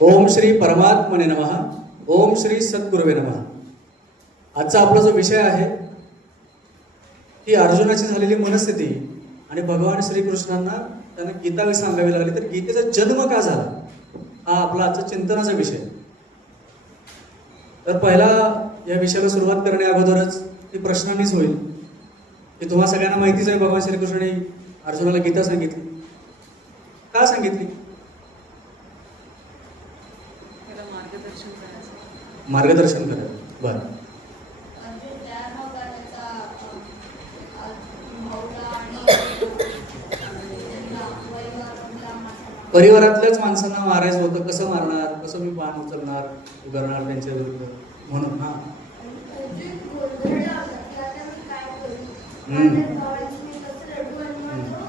ओम श्री परमात्मने नमः ओम श्री सद्गुरुवे नमः. आजचा आपला जो विषय आहे ही अर्जुनाची झालेली मनस्थिती आणि भगवान श्रीकृष्णांना त्यांना गीता सांगावी लागली तर गीतेचा जन्म का झाला? हा आपला आजचा चिंतनाचा विषय. तर पहिला या विषयाला सुरुवात करण्या अगोदरच ती प्रश्नांनीच होईल. की तुम्हा सगळ्यांना माहितीच आहे भगवान श्रीकृष्णाने अर्जुनाला गीता सांगितली. का सांगितली त्याला मार्गदर्शन करायचं मार्गदर्शन करा. बरं. म्हणजे परिवारातल्याच माणसांना मारायचं होतं कसं मारणार? कसं मी बाण उचलणार? उभारणार त्यांच्या विरुद्ध. म्हणून हा. जे गोंधळ लावतात, की आता मी काय करू? हम्म. माझ्या भावाची मी कसं रडू आणि मग तो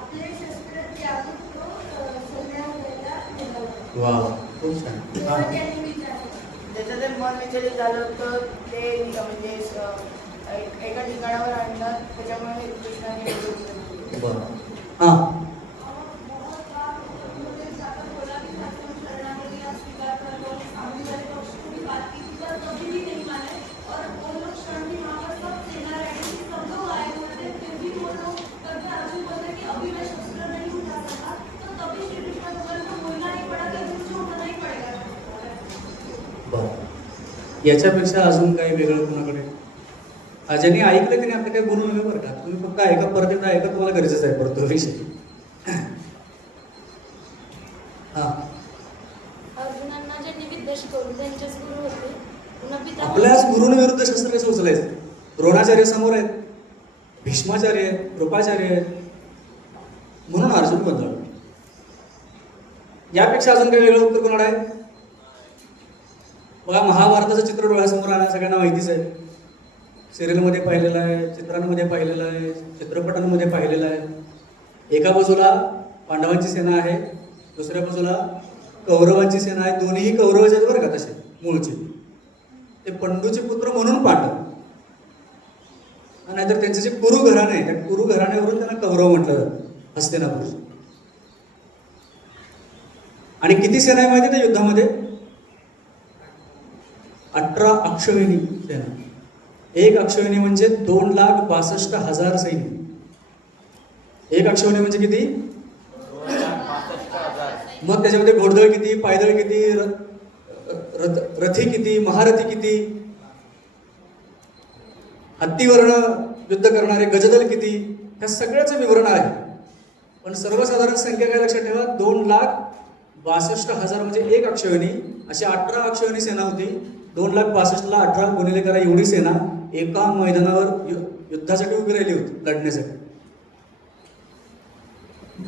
आपले शस्त्र त्यागून तो, अ, संग्राम करायला निघाला. वा खूप छान. ते मन विचलित झालं तर ते म्हणजे एक- ठिकाणावर आणलं त्याच्यामुळे कृष्णाने केला. बरं हा. याच्यापेक्षा अजून काही वेगळं कुणाकडे? हा, ज्यांनी ऐकलं त्याने आपलं काही बोलू नये बरं का. तुम्ही फक्त ऐका परत एकदा ऐका तुम्हाला गरजेचं आहे परत तो विषय. हा. अर्जुनांना शिकवली त्यांचेच गुरु होते. पिता आपल्याच गुरुविरुद्ध शस्त्र कसं उचलायचं द्रोणाचार्य समोर आहेत. भीष्माचार्य आहेत. कृपाचार्य आहेत. म्हणून अर्जुन बदल यापेक्षा अजून काही वेगळं उत्तर कोणाला आहे? बघा महाभारताचं चित्र डोळ्यासमोर आणा सगळ्यांना माहितीच आहे. सिरियलमध्ये पाहिलेलं आहे चित्रांमध्ये पाहिलेलं आहे चित्रपटांमध्ये पाहिलेलं आहे. एका बाजूला पांडवांची सेना आहे दुसऱ्या बाजूला कौरवांची सेना आहे. दोन्हीही कौरवच आहेत बरं का तसे मूळचे. ते पंडूचे पुत्र म्हणून पांडव. नाहीतर त्यांचे जे कुरु घराणे आहे त्या कुरु घराण्यावरून त्यांना कौरव म्हटलं जातं हस्तिनापूर आणि किती सेना आहे माहिती त्या युद्धामध्ये? अठरा अक्षविणी सेना एक अक्षविणी म्हणजे दोन लाख बासष्ट हजार सैनिक. एक अक्षविणी म्हणजे किती? मग त्याच्यामध्ये घोडदळ किती पायदळ किती रथ- रथी किती महारथी किती? हत्तीवर्ण युद्ध करणारे गजदल किती? ह्या सगळ्याचं विवरण आहे. पण सर्वसाधारण संख्या काय लक्षात ठेवा? दोन लाख बासष्ट हजार म्हणजे एक अक्षविणी. अशी अठरा अक्षविणी सेना होती. दोन लाख पासष्टला अठरा गुणिले करा एवढी सेना एका मैदानावर यु- युद्धासाठी उभी राहिली होती लढण्यासाठी.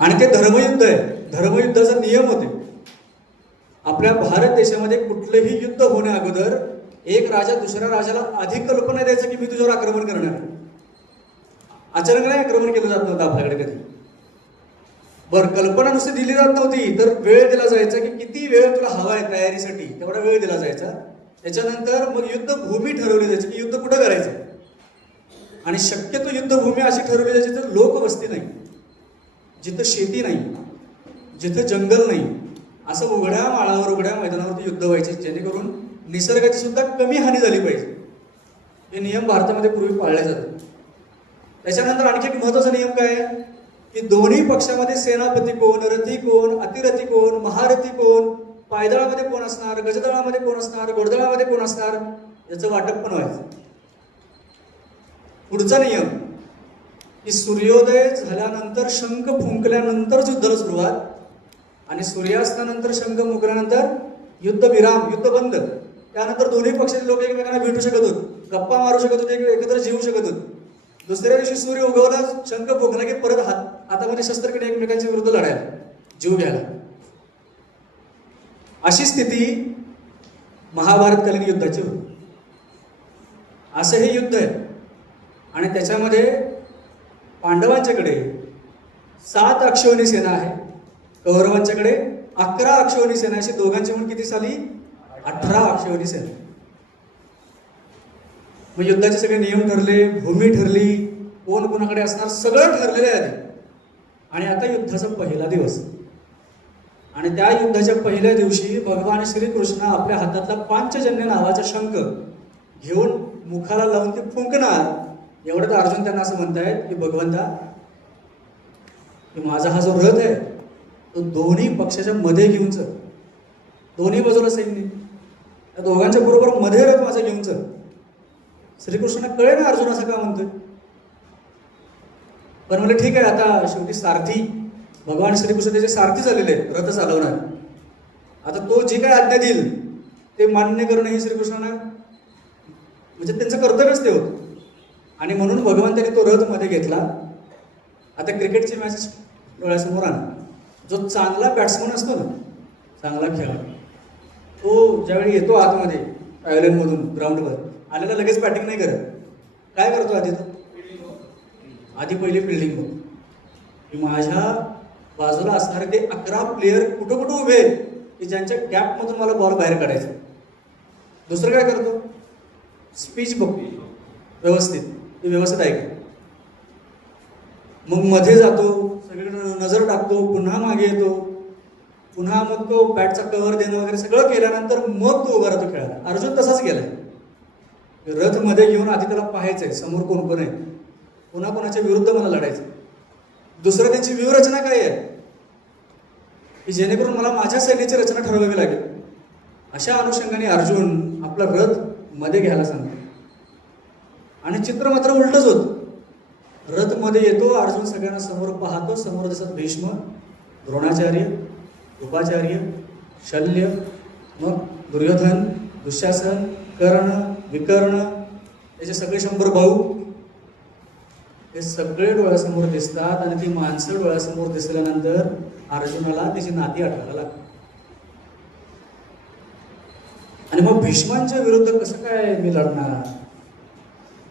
आणि ते धर्मयुद्ध आहे. धर्मयुद्धाचा नियम होते. आपल्या भारत देशामध्ये कुठलंही युद्ध होण्या अगोदर एक राजा दुसऱ्या राजाला अधिक कल्पना द्यायचं की मी तुझ्यावर आक्रमण करणार. अचानक नाही आक्रमण केलं जात नव्हतं आपल्याकडे कधी. बरं कल्पना नुसती दिली जात नव्हती तर वेळ दिला जायचा की किती वेळ तुला हवा आहे तयारीसाठी? तेवढा वेळ दिला जायचा. त्याच्यानंतर मग युद्धभूमी ठरवली जायची की युद्ध कुठं करायचं? आणि शक्यतो युद्धभूमी अशी ठरवली जायची तर लोकवस्ती नाही जिथं शेती नाही जिथं जंगल नाही असं उघड्या माळावर उघड्या मैदानावरती युद्ध व्हायचे जेणेकरून निसर्गाची सुद्धा कमी हानी झाली पाहिजे. हे नियम भारतामध्ये पूर्वी पाळले जातात. त्याच्यानंतर आणखी एक महत्त्वाचा नियम काय आहे? की दोन्ही पक्षामध्ये सेनापती कोण रथी कोण अतिरथी कोण महारथी कोण पायदळामध्ये कोण असणार गजदळामध्ये कोण असणार घोडदळामध्ये कोण असणार याचं वाटप पण व्हायचं. पुढचा नियम की सूर्योदय झाल्यानंतर शंख फुंकल्यानंतर युद्धाला सुरुवात आणि सूर्यास्तानंतर शंख फुंकल्यानंतर युद्ध विराम युद्ध बंद. त्यानंतर दोन्ही पक्षाचे लोक एकमेकांना भेटू शकत होत गप्पा मारू शकत होते एक- एकत्र जीवू शकत होत. दुसऱ्या दिवशी सूर्य उगवला शंख फुंकला की परत हात हातामध्ये शस्त्रकडे एकमेकांच्या विरुद्ध लढायला जीव घ्यायला. अशी स्थिती महाभारतकालीन युद्धाची होती. असं हे युद्ध आहे. आणि त्याच्यामध्ये पांडवांच्याकडे सात अक्षवणी सेना आहे. कौरवांच्याकडे अकरा अक्षवणी सेना अशी दोघांची म्हणून किती साली? अठरा अक्षवणी सेना मग युद्धाचे सगळे नियम ठरले भूमी ठरली कोण कोणाकडे असणार सगळं ठरलेलं आहे आधी. आणि आता युद्धाचा पहिला दिवस. आणि त्या युद्धाच्या पहिल्या दिवशी भगवान श्रीकृष्ण आपल्या हातातला पांचजन्य नावाचा शंख घेऊन मुखाला लावून ते फुंकणार. एवढं तर अर्जुन त्यांना असं म्हणतायत की भगवंता की माझा हा जो रथ आहे तो दोन्ही पक्षाच्या मध्ये घेऊन चल. दोन्ही बाजूला सैन्य. त्या दोघांच्या बरोबर मध्ये रथ माझा घेऊन चल. श्रीकृष्ण कळे ना अर्जुन असं का म्हणतोय? पण म्हणजे ठीक आहे आता शेवटी सारथी भगवान श्रीकृष्ण त्याचे सारथी झालेले आहेत, रथ चालवणार. आता तो जे काय आज्ञा देईल ते मान्य करणं हे श्रीकृष्णांना म्हणजे त्यांचं कर्तव्यच ते होतं. आणि म्हणून भगवंताने तो रथमध्ये घेतला. आता क्रिकेटची मॅच डोळ्यासमोर आणा. जो चांगला बॅट्समन असतो ना चांगला खेळाडू तो ज्यावेळी येतो आतमध्ये आयलंडमधून ग्राउंडवर आलेला लगेच बॅटिंग नाही करत. काय करतो आधी तो आधी पहिली फिल्डिंग बघ. की माझ्या बाजूला असणारे ते अकरा प्लेयर कुठं कुठं उभे आहेत की ज्यांच्या गॅपमधून मला बॉल बाहेर काढायचा दुसरं काय करतो? स्पीच बघतो. व्यवस्थित. ते व्यवस्थित ऐक. मग मध्ये जातो सगळीकडे नजर टाकतो पुन्हा मागे येतो. पुन्हा मग तो बॅटचा कव्हर देणं वगैरे सगळं केल्यानंतर मग तो उभा राहतो खेळायला. अर्जुन तसाच गेलाय रथमध्ये घेऊन आधी त्याला पाहायचंय समोर कोण कोण आहे? पुन्हा कोणाच्या विरुद्ध मला लढायचं दुसरं त्यांची व्यूहरचना काय आहे? की जेणेकरून मला माझ्या सैन्याची रचना ठरवावी लागेल. अशा अनुषंगाने अर्जुन आपला रथमध्ये घ्यायला सांगतो. आणि चित्र मात्र उलटच होत. रथमध्ये येतो अर्जुन सगळ्यांना समोर पाहतो समोर दिसत भीष्म द्रोणाचार्य उपाचार्य शल्य मग दुर्योधन दुःशासन कर्ण विकर्ण याचे सगळे शंभर भाऊ हे सगळे डोळ्यासमोर दिसतात आणि ती माणसं डोळ्यासमोर दिसल्यानंतर अर्जुनाला त्याची नाती आठवायला लागतात. आणि मग भीष्मांच्या विरुद्ध कसं काय मी लढणार?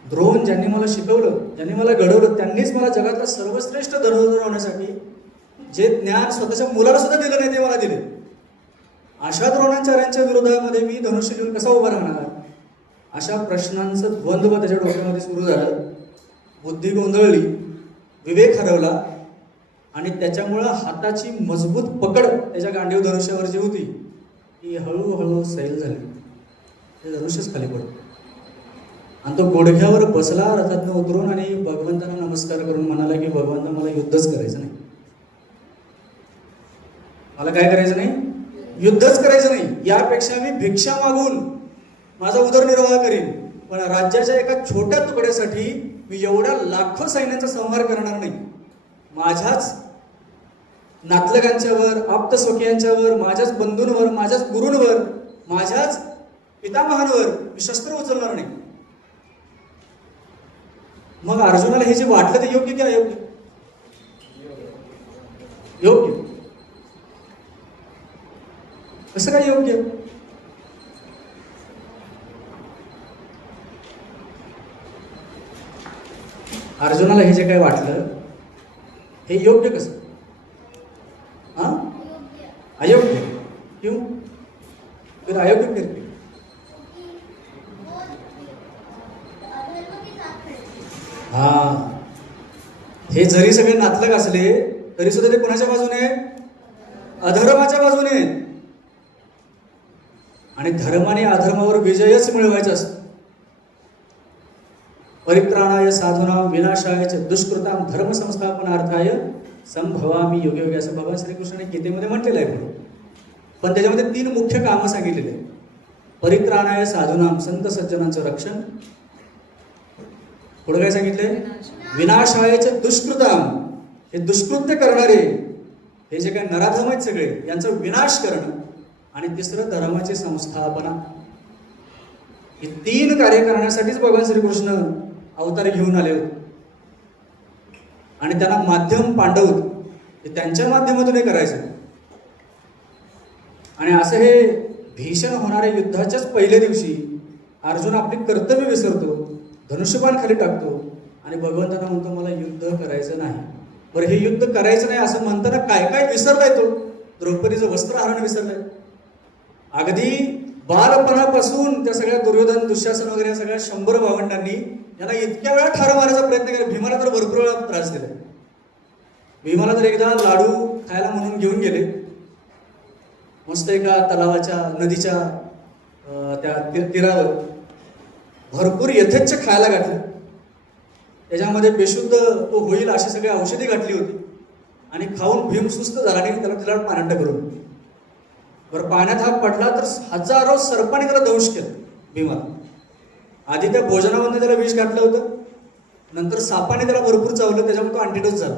द्रोण ज्यांनी मला शिकवलं ज्यांनी मला घडवलं त्यांनीच मला जगातला सर्वश्रेष्ठ धनुर्धर होण्यासाठी जे ज्ञान स्वतःच्या मुलाला सुद्धा दिलं नाही ते मला दिले. अशा द्रोणाचार्यांच्या विरोधामध्ये मी धनुष्य घेऊन कसा उभा राहणार? अशा प्रश्नांचं द्वंद्व त्याच्या डोक्यामध्ये सुरू झालं. बुद्धी गोंधळली विवेक हरवला आणि त्याच्यामुळं हाताची मजबूत पकड त्याच्या गांडीव धनुष्यावर जी होती ती हळूहळू सैल झाली. ते धनुष्यच खाली पडलं. आणि तो गोडघ्यावर बसला रथातनं उतरून आणि भगवंतांना नमस्कार करून म्हणाला की भगवंत मला युद्धच करायचं नाही. मला काय करायचं नाही? युद्धच करायचं नाही. यापेक्षा मी भिक्षा मागून माझा उदरनिर्वाह करीन. पण राज्याच्या एका छोट्या तुकड्यासाठी मी एवढ्या लाखो सैन्याचा संहार करणार नाही. माझ्याच नातलगांच्यावर आप्तस्वकीयांच्यावर माझ्याच बंधूंवर माझ्याच गुरूंवर माझ्याच पितामहांवर मी शस्त्र उचलणार नाही. मग अर्जुनाला हे जे वाटलं ते योग्य की अयोग्य? योग्य. कसं काय योग्य? अर्जुनाला हे जे काय वाटलं हे योग्य कसं? हां? अयोग्य. क्यू? फिर अयोग्य फिर हां हा. हे जरी सगळे नातलग असले तरी सुद्धा ते कोणाच्या बाजूने अधर्माच्या बाजूने आणि धर्माने अधर्मावर विजयच मिळवायचा असतो. परित्राणाय साधुना विनाशाय च दुष्कृताम धर्म संस्थापनार्थाय संभवामी योग्य योग्य असं भगवान श्रीकृष्णाने गीतेमध्ये म्हटलेलं आहे म्हणून. पण त्याच्यामध्ये तीन मुख्य कामं सांगितलेले आहेत. परित्राणाय साधूनाम संत सज्जनांचं रक्षण. पुढे काय सांगितलंय? विनाशायचे दुष्कृताम हे दुष्कृत्य करणारे हे जे काही नराधम आहेत सगळे यांचा विनाश करणं आणि तिसरं धर्माची संस्थापना. हे तीन कार्य करण्यासाठीच भगवान श्रीकृष्ण अवतार घेऊन आले होते. आणि त्यांना माध्यम पांडव हे त्यांच्या माध्यमातून हे करायचं. आणि असं हे भीषण होणाऱ्या युद्धाच्याच पहिल्या दिवशी अर्जुन आपली कर्तव्य विसरतो धनुष्यबाण खाली टाकतो आणि भगवंतांना म्हणतो मला युद्ध करायचं नाही. बरं हे युद्ध करायचं नाही असं म्हणताना काय काय विसरलाय तो? द्रौपदीचं वस्त्रहरण विसरलंय. अगदी बालपणापासून त्या सगळ्या दुर्योधन दुःशासन वगैरे या सगळ्या शंभर भावंडांनी यांना इतक्या वेळा ठार मारायचा प्रयत्न केला. भीमाला तर भरपूर वेळा त्रास दिला. भीमाला तर एकदा लाडू खायला म्हणून घेऊन गेले. मस्त एका तलावाच्या नदीच्या त्या तीरावर भरपूर यथेच्छ खायला घातलं. त्याच्यामध्ये बेशुद्ध तो होईल अशी सगळी औषधी घातली होती. आणि खाऊन भीम सुस्त झाला आणि त्याला तिला पाण्यात करून. बरं पाण्यात हा पडला तर हजारो सर्पाने त्याला दंश केलं भीमाला. आधी त्या भोजनामध्ये त्याला विष घातलं होतं नंतर सापाने त्याला भरपूर चावलं त्याच्यामुळे तो अँटीडोस झाला.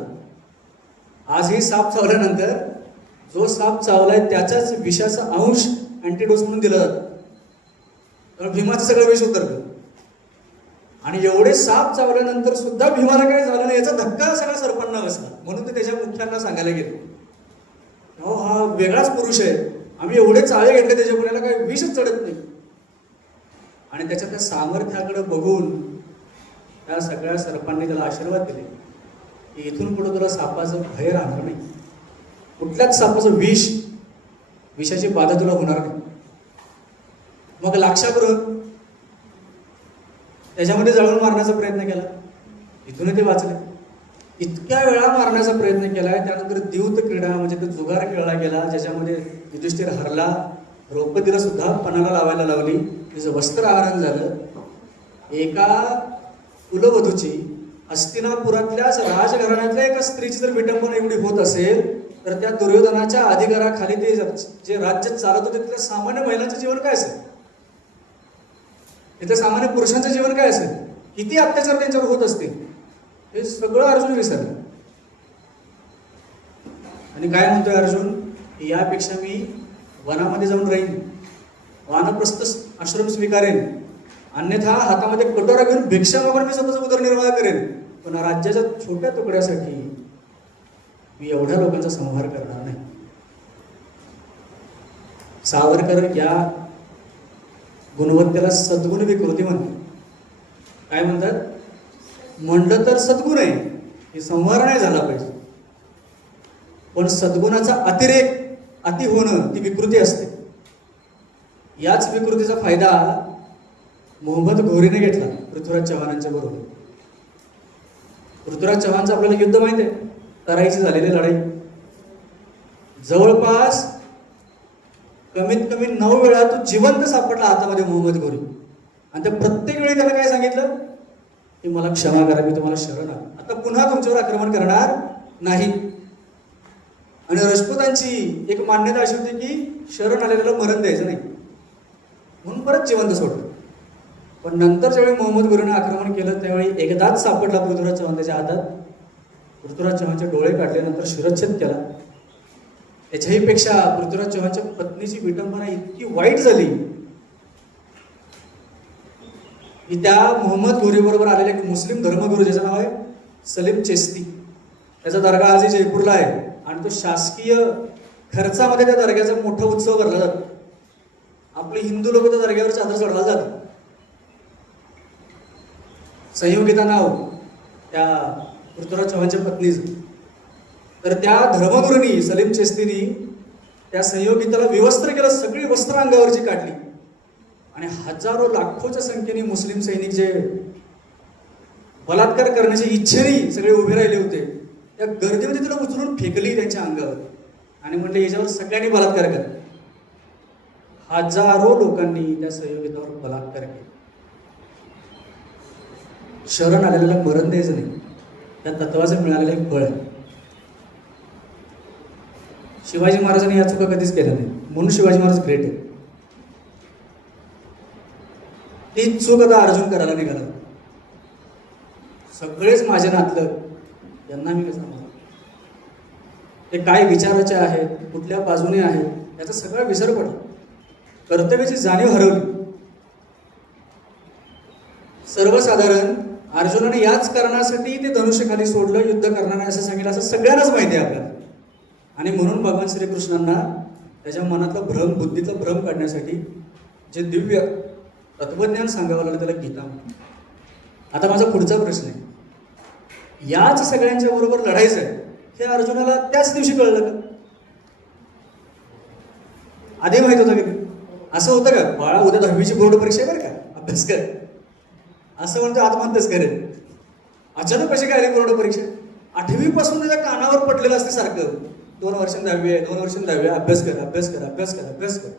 आजही साप चावल्यानंतर जो साप चावलाय त्याच्याच विषाचा अंश अँटीडोस म्हणून दिला जातो. तर भीमाचं सगळं विष उतरलं. आणि एवढे साप चावल्यानंतर सुद्धा भीमाला काही झालं नाही याचा धक्का सगळ्या सर्पांना बसला. म्हणून ते त्याच्या मुख्यांना सांगायला गेले. हा वेगळाच पुरुष आहे. आम्ही एवढे चाळे घेतले त्याच्या मुलाला काही विषच चढत नाही. आणि त्याच्या त्या सामर्थ्याकडे बघून त्या सगळ्या सर्पांनी त्याला आशीर्वाद दिले. की इथून पुढे तुला सापाचं भय राहणार नाही. कुठल्याच सापाचं विष विषाची बाधा तुला होणार नाही. मग लाक्षापुरम त्याच्यामध्ये जळून मारण्याचा प्रयत्न केला. इथूनही ते वाचले. इतक्या वेळा मारण्याचा प्रयत्न केलाय. त्यानंतर दिवत क्रीडा म्हणजे तो जुगार खेळला गेला ज्याच्यामध्ये युधिष्ठिर हरला द्रौपदीला सुद्धा पणाला लावायला लावली. तिचं वस्त्र आहरण झालं एका कुलवधूची हस्तिनापुरातल्याच राजघराण्यातल्या एका स्त्रीची जर विटंबना एवढी होत असेल तर त्या दुर्योधनाच्या अधिकाराखाली ते जे राज्य चालत होते तिथल्या सामान्य महिलांचं जीवन काय असेल? तिथल्या सामान्य पुरुषांचं जीवन काय असेल? किती अत्याचार त्यांच्यावर होत असतील? हे सगळं अर्जुन विसरलं. आणि काय म्हणतोय अर्जुन? यापेक्षा मी वनामध्ये जाऊन राहीन. वानप्रस्थ आश्रम स्वीकारेन. अन्यथा हातामध्ये कटोरा घेऊन भिक्षा मागून मी स्वतःचा उदरनिर्वाह करेन. पण राज्याच्या छोट्या तुकड्यासाठी मी एवढ्या लोकांचा संहार करणार नाही. सावरकर या गुणवत्तेला सद्गुण विकृती म्हणते काय म्हणतात? म्हणलं तर सद्गुण आहे. हे संवार नाही झाला पाहिजे. पण सद्गुणाचा अतिरेक अति होणं ती विकृती असते. याच विकृतीचा फायदा मोहम्मद घोरीने घेतला पृथ्वीराज चव्हाणांच्या बरोबर. पृथ्वीराज चव्हाणचं आपल्याला युद्ध माहिती आहे. तराईची झालेली लढाई. जवळपास कमीत कमी नऊ वेळा तो जिवंत सापडला हातामध्ये मोहम्मद घोरी. आणि त्या प्रत्येक वेळी त्याला काय सांगितलं? की मला क्षमा करा मी तुम्हाला शरण आलो. आता पुन्हा तुमच्यावर आक्रमण करणार नाही. आणि राजपूतांची एक मान्यता अशी होती की शरण आलेल्याला मरण द्यायचं नाही. म्हणून परत जिवंत सोडलं. पण नंतर ज्यावेळी मोहम्मद गुरुने आक्रमण केलं त्यावेळी एकदाच सापडला पृथ्वीराज चव्हाण त्याच्या हातात. पृथ्वीराज चव्हाणचे डोळे काढल्यानंतर शिरच्छेद केला. त्याच्याही पेक्षा पृथ्वीराज चव्हाणच्या पत्नीची विटंबना इतकी वाईट झाली की त्या मोहम्मद घोरीबरोबर आलेले एक मुस्लिम धर्मगुरू ज्याचं नाव आहे सलीम चेस्ती. त्याचा दर्गा आजही जयपूरला आहे आणि तो शासकीय खर्चामध्ये त्या दर्ग्याचा मोठा उत्सव भरला जातो. आपले हिंदू लोक त्या दर्ग्यावर चादर चढवायला जातात. संयोगिता नाव त्या पृथ्वीराज चव्हाणच्या पत्नीचं. तर त्या धर्मगुरूंनी सलीम चेस्तीनी त्या संयोगिताला विवस्त्र केलं सगळी वस्त्र अंगावरची काढली. आणि हजारो लाखोच्या संख्येने मुस्लिम सैनिक जे बलात्कार करण्याची इच्छेने सगळे उभे राहिले होते त्या गर्दीमध्ये तिला उचलून फेकली त्यांच्या अंगावर. आणि म्हटलं याच्यावर सगळ्यांनी बलात्कार करा. हजारो लोकांनी त्या संयोगितावर बलात्कार केला. शरण आलेल्याला मरण द्यायचं नाही. त्या तत्वाचं मिळालेलं एक फळ आहे. शिवाजी महाराजांनी या चुका कधीच केल्या नाही म्हणून शिवाजी महाराज ग्रेट आहे ती चूक आता अर्जुन करायला निघाला. सगळेच माझ्या नातलं यांना मी कसं ते काय विचाराचे आहेत कुठल्या बाजूने आहेत याचा सगळा विसर पडला कर्तव्याची जाणीव हरवली. सर्वसाधारण अर्जुनाने याच कारणासाठी ते धनुष्यखाली सोडलं युद्ध करणार नाही असं सांगितलं असं सगळ्यांनाच माहिती आहे आपल्याला. आणि म्हणून भगवान श्रीकृष्णांना त्याच्या मनातला भ्रम बुद्धीचा भ्रम काढण्यासाठी जे दिव्य तत्वज्ञान सांगावं लागलं त्याला गीता आता माझा पुढचा प्रश्न आहे. याच सगळ्यांच्या बरोबर लढायचं आहे हे अर्जुनाला त्याच दिवशी कळलं का? आधी माहीत होतं की? असं होतं का? बाळा उद्या दहावीची बोर्ड परीक्षा आहे बरं का? अभ्यास कर. असं म्हणतो आत्महत्याच करेल. अचानक कशी काय आली बोर्ड परीक्षा? आठवीपासून त्याच्या कानावर पडलेलं असते सारखं दोन वर्षांनी दहावी आहे दोन वर्षांनी दहावी आहे. अभ्यास कर अभ्यास कर अभ्यास कर अभ्यास कर.